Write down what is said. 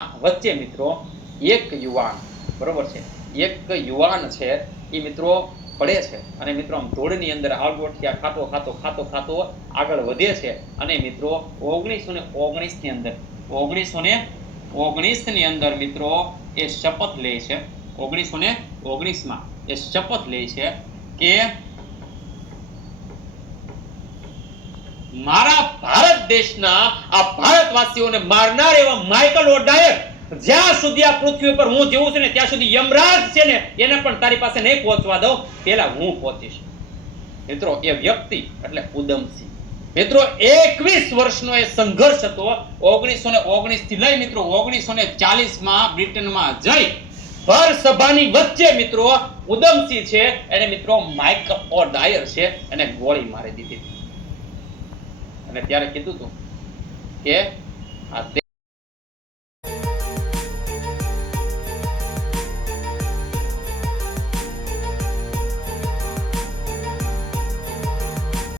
વચ્ચે મિત્રો એક યુવાન, બરોબર છે? એક યુવાન છે, એ મિત્રો પડે છે. અને મિત્રો આમ ધૂળની અંદર આગોઠિયા ખાતો ખાતો ખાતો ખાતો આગળ વધે છે. અને મિત્રો ઓગણીસો ને ઓગણીસની અંદર, ઓગણીસો ને ઓગણીસની અંદર મિત્રો એ શપથ લે છે. ઓગણીસો ને ઓગણીસમાં એ શપથ લે છે કે મારા દેશના આ ભારતવાસીઓને મારનાર એવા માઇકલ ઓડાયર જ્યાં સુધી આ પૃથ્વી પર હું જીવું છું ને ત્યાં સુધી યમરાજ છે ને એને પણ તારી પાસે નહીં પહોંચવા દઉં પેલા હું પહોંચીશ. મિત્રો, એ વ્યક્તિ એટલે ઉદમસિંહ. મિત્રો, એકવીસ વર્ષનો એ સંઘર્ષ હતો ઓગણીસો ને ઓગણીસથી લઈ મિત્રો ઓગણીસો ને ચાલીસમાં બ્રિટનમાં જઈ. ભર સભાની વચ્ચે મિત્રો ઉદમસિંહ છે, એને મિત્રો માઇકલ ઓ ડાયર છે, એને ગોળી મારી દીધી. અને ત્યારે કીધું હતું કે આ